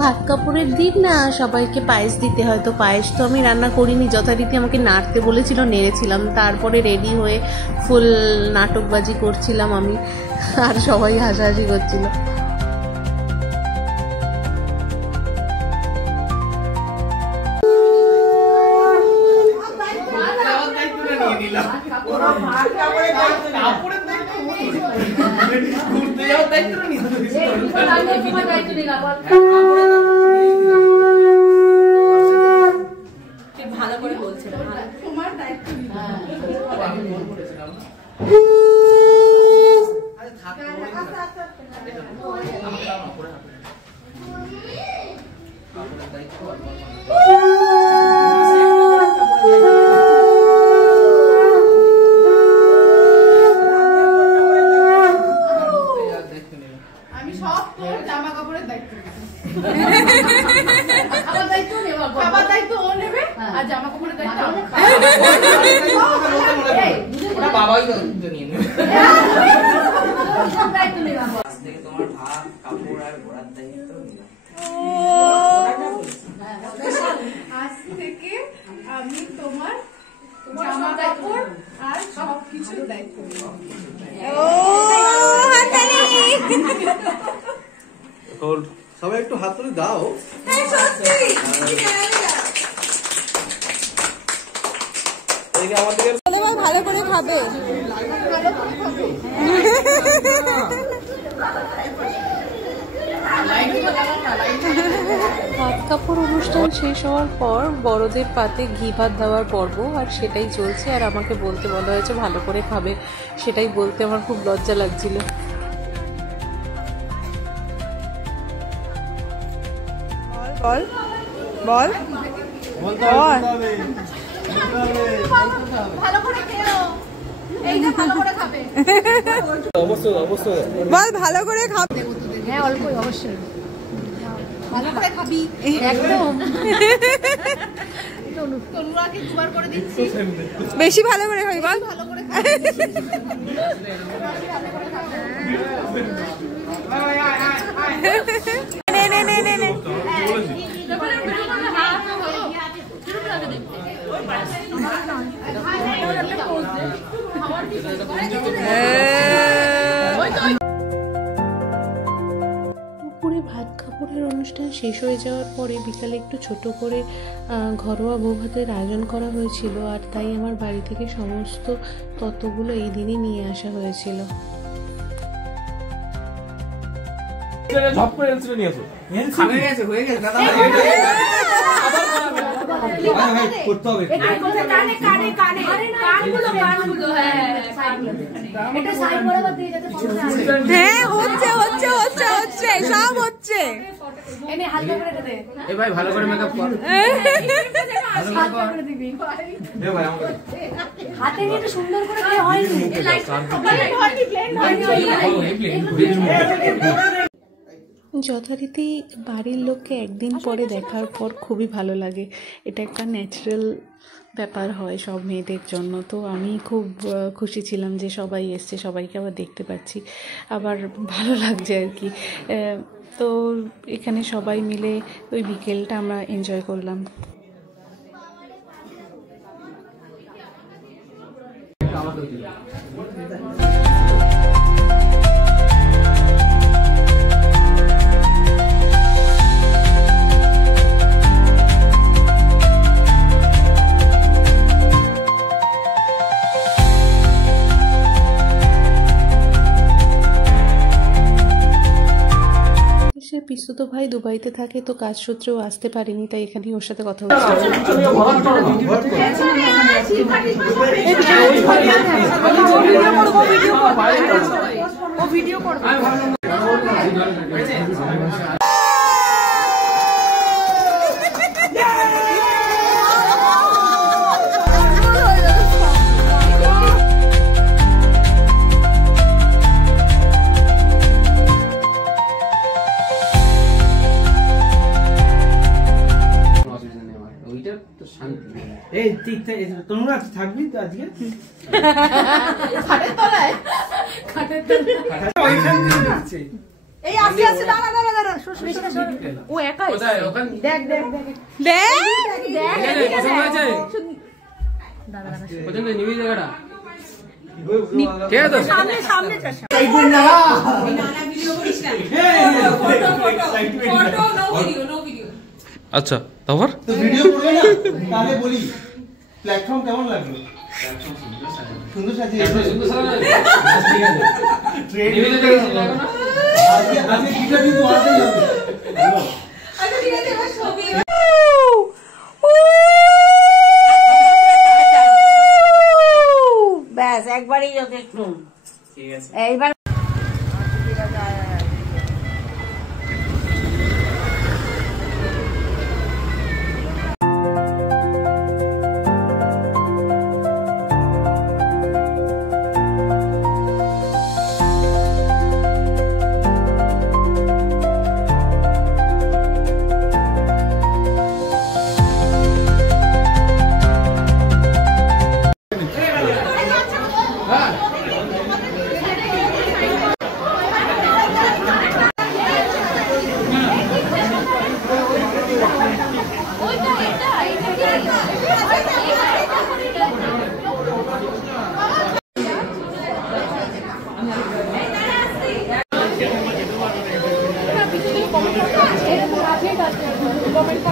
ভাত কাপড়ের দিন না সবাইকে পায়েস দিতে হয়, তো পায়েস তো আমি রান্না করিনি, যথারীতি আমাকে নাড়তে বলেছিল, নেড়েছিলাম। তারপরে রেডি হয়ে ফুল নাটকবাজি করছিলাম আমি, আর সবাই হাসাহাসি করছিল। ভালো করে বলছিলাম তোমার দায়িত্ব আমি সব তোর জামা কাপড়ের দায়িত্ব খাবার দায়িত্ব ও নেবে আর জামা কাপড়ের দায়িত্ব বাবাই নিয়ে নেবে। তোমার ভাত কাপড় আর ঘোরার দায়িত্ব আজ থেকে আমি তোমার জামা কাপড় আর সব কিছুর দায়িত্ব সবাই একটু হাত তুলে দাও। ভালো করে খাবে। ভাত কাপড় অনুষ্ঠান শেষ হওয়ার পর বড়দের পাতে ঘি ভাত দেওয়ার পর্ব, আর সেটাই চলছে। আর আমাকে বলতে বলা হয়েছে ভালো করে খাবে, সেটাই বলতে আমার খুব লজ্জা লাগছিল। বল বল ভালো করে খেও, এইটা ভালো করে খাবে। অবশ্যই অবশ্যই বল ভালো করে খাবে। হ্যাঁ অল্পই অবশ্যই ভালো করে খাবি একদম। তনুরাকে দুবার করে দিচ্ছি, বেশি ভালো করে খাবি বল। ভালো করে খাবি। নে নে নে নে নে দুপুরে ভাত কাপড়ের অনুষ্ঠান শেষ হয়ে যাওয়ার পরে বিকালে একটু ছোট করে ঘরোয়া বউ ভাতের আয়োজন করা হয়েছিল, আর তাই আমার বাড়ি থেকে সমস্ত তত্ত্বগুলো এই দিনই নিয়ে আসা হয়েছিল। হ্যাঁ হচ্ছে হচ্ছে হচ্ছে হচ্ছে সব হচ্ছে। ভাই ভালো করে মেকআপ কর। হাতে নিয়ে তো সুন্দর করে হয়নি। যথারীতি বাড়ির লোককে একদিন পরে দেখার পর খুবই ভালো লাগে, এটা একটা ন্যাচারাল ব্যাপার হয় সব মেয়েদের জন্য। তো আমি খুব খুশি ছিলাম যে সবাই এসছে, সবাইকে আবার দেখতে পাচ্ছি, আবার ভালো লাগছে আর কি। তো এখানে সবাই মিলে ওই বিকেলটা আমরা এনজয় করলাম। পিসুতো ভাই দুবাইতে থাকে, তো কাজ সূত্রেও আসতে পারেনি, তাই এখানে ওর সাথে কথা হচ্ছে। তোমরা থাকবি তো আজকে খাটের তলায়, খাটের তলায় এই আসছে আসছে, দাঁড়া দাঁড়া দাঁড়া, ও একা কোথায় ওখানে? দেখ দেখ দেখ দেখ দেখ পছন্দ হয়েছে? পছন্দ হয়নি ওই জায়গাটা? ঠিক আছে তো? সামনে সামনে চল। আচ্ছা তারপর তো ভিডিও করবে না তাহলে বলি প্ল্যাটফর্ম কেমন লাগলো? সুন্দর সাজিয়েছে। আজকে ভিডিও কিন্তু আসতেই হবে। ব্যাস একবারই যথেষ্ট। ঠিক আছে। এইবার কমেন্ট